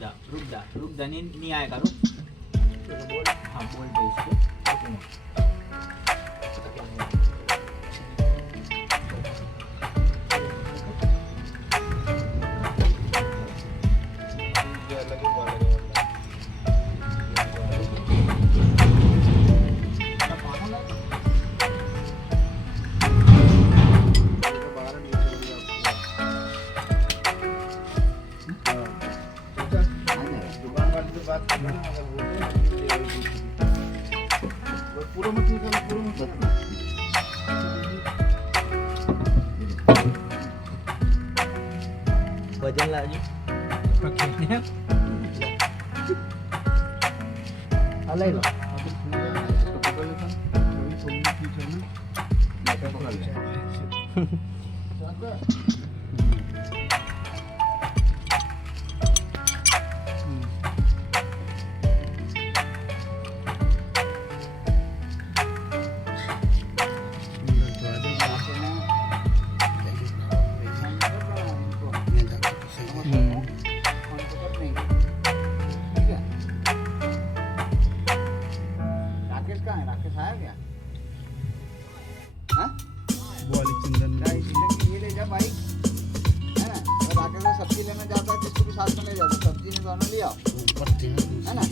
रुक जा नहीं आएगा रुक। हाँ बोल दे इसको। वजन लाजू अलग लो सब्जी लेने जाता है जिसको भी साथ में ले जाता है सब्जी में दोनों ले आओ है ना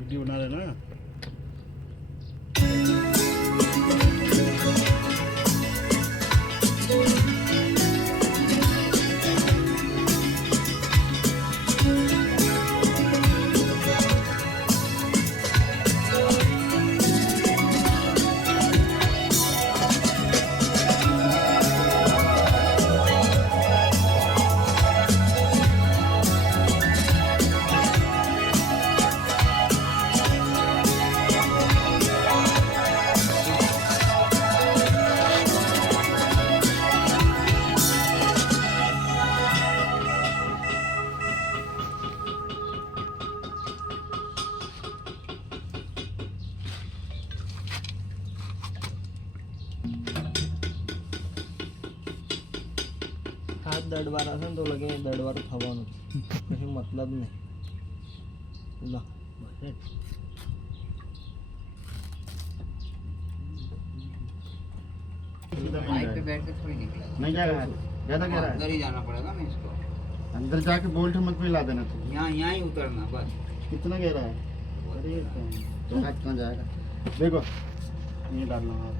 वीडियो बना रहे ना હાથ દડવાના છે ને તો લગે દડવારું થવાનું પછી મતલબ નહીં લો बाइक पे बैठ के थोड़ी निकला नहीं जाएगा ज्यादा गहरा है अंदर ही जाना पड़ेगा ना इसको अंदर जाके बोल्ट मत मिला देना तू यहाँ ही उतरना बस कितना गहरा है अरे तो हाथ कहाँ जाएगा देखो ये डालना है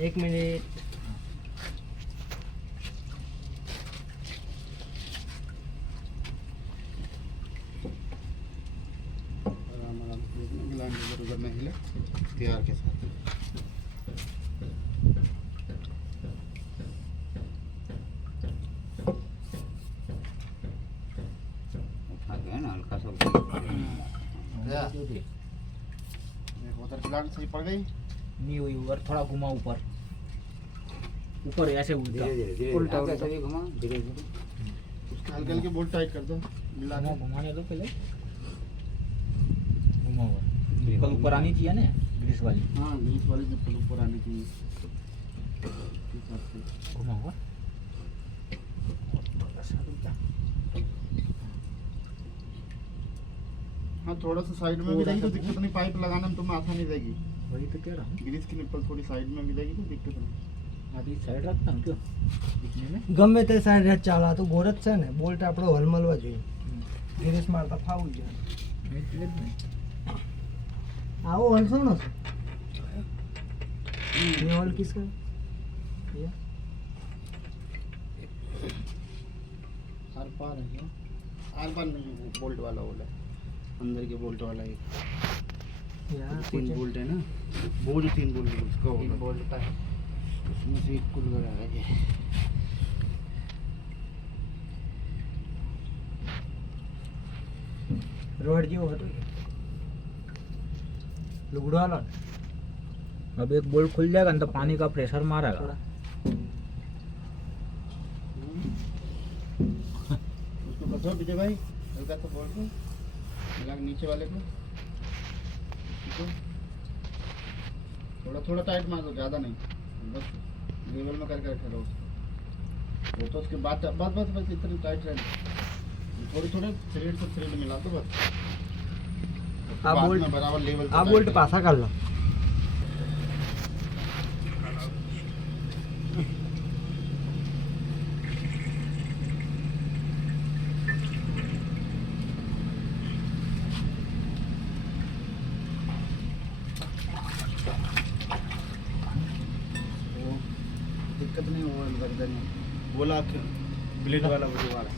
एक मिनट इधर में हिले प्यार के साथ उठा के ना हल्का सा उधर खिलाड़ी सही पड़ गई नहीं हुई ऊपर, थोड़ा घुमा ऊपर ऊपर ऐसे उल्टा धीरे धीरे धीरे उल्टा, आगे उल्टा। सभी घुमा धीरे धीरे उसके हल्के हल्के बोल्ट टाइट कर दो मिला के। घुमाने दो पहले, घुमा हुआ निप्पल ऊपर आनी चाहिए ना ग्रीस वाली, हाँ ग्रीस वाली निप्पल ऊपर आनी चाहिए इस हिसाब से। घुमा हुआ ऐसा उल्टा। हाँ थोड़ा सा साइड में भी रहेगी तो दिक्कत नहीं, पाइप लगाने में तुम्हें आसानी रहेगी। वही तो कह रहा हूँ, ग्रीस की निप्पल थोड़ी साइड में भी रहेगी तो दिक्कत नहीं। आधी साइड रखता हूँ क्यों दिखने में। ગમે તે સાઈડ ચાલા તો ગોરજ છે ને બોલ્ટ આપણો હલમલવા જોઈએ ગિરીશ મારતા ફાવું જોઈએ એટલે જ ને. આવો હલસો ને ये हॉल किसका ये आर पार है क्या? आर पार नहीं, वो बोल्ट वाला बोला है, अंदर के बोल्ट वाला एक यार तीन बोल्ट है ना, वो जो तीन बोल्ट है उसका होगा, बोल का है उसमें से एक खुल गया है ये। रोड જેવો હતો લુગડો હાલો ને अब एक बोल्ट खुल जाएगा ना तो पानी का प्रेशर मारेगा। उसको कसो विजय भाई, हल्का सा बोल्ट को मिला के नीचे वाले को इसको थोड़ा थोड़ा टाइट मार दो, ज़्यादा नहीं, बस लेवल में करके रखे रहो वो तो। उसके बाद बस बस बस इतनी टाइट रहने, थोड़ी थोड़े थ्रेड से थ्रेड मिला दो बस। आ बाद बोल्ट में बराबर लेवल आ बोल्ट पासा कर लो दिक्कत नहीं हुआ गर्दन में, बोला ब्लेड वाला वो वाला।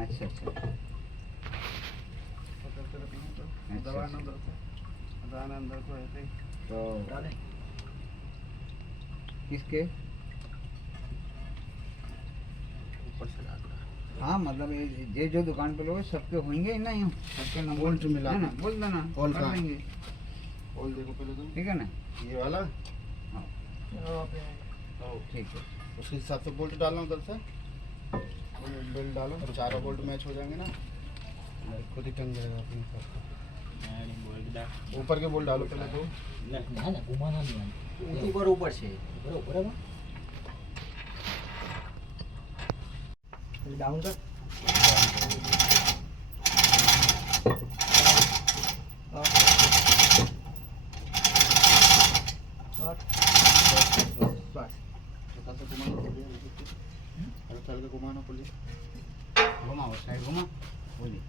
अच्छा अच्छा दबाना अंदर को, दबाना अंदर को ऐसे ही। तो किसके ऊपर से डाल दो। हाँ मतलब ये जो दुकान पे लोग सबके होंगे ही ना, यूँ सबके नंबर बोल्ट मिला है ना, के। बोल देना और कर कहाँ? देंगे, और देखो पहले तुम, ठीक है ना। ये वाला हाँ ठीक है। उसके हिसाब से बोल्ट डालना उधर से, बेल्ट डालो, चारों बोल्ट मैच हो जाएंगे ना, खुद ही टंग जाएगा अपने हिसाब से। ऊपर के बोल्ट डालो पहले तो, ना ना घुमाना नहीं है, ऊपर ऊपर છે बराबर है डाउन कर बस छोटा सा घुमाना पुलिस, हल्का हल्का घुमाना पुलिस। घुमाओ साइड घुमा बोलिए।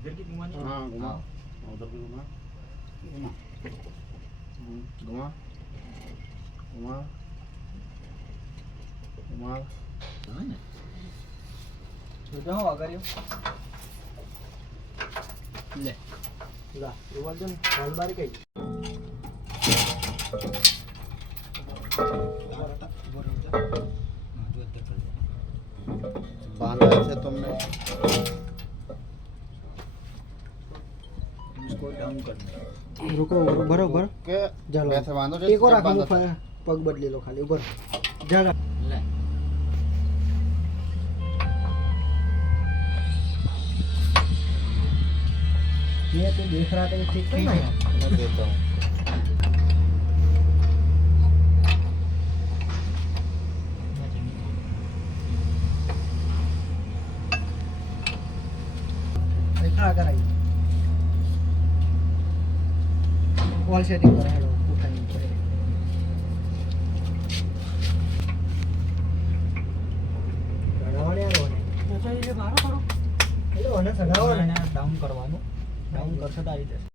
इधर की घुमानी है। हाँ घुमा, उधर भी घुमा, घुमा घुमा घुमा घुमा। हाँ ना જો આગળ ले લા એવા જો હોલ બારી કઈ बांधा ऐसे तुमने, इसको डाउन करना रुको बरोबर के ચાલો वैसे बांधो ટેકો जब રાખો बांधा હું था। પગ બદલી લો ખાલી ઉપર જરા ले ये तो देख रहा था कि ठीक है ना यार मैं देता हूँ। खड़ा कराइए वॉल सेटिंग करा है उठाइए ઘડાવણ યાર ઓને अच्छा ये बाहर करो એટલે ઓને સગાવણ डाउन करवानो डाउन करशो तो आ जैसे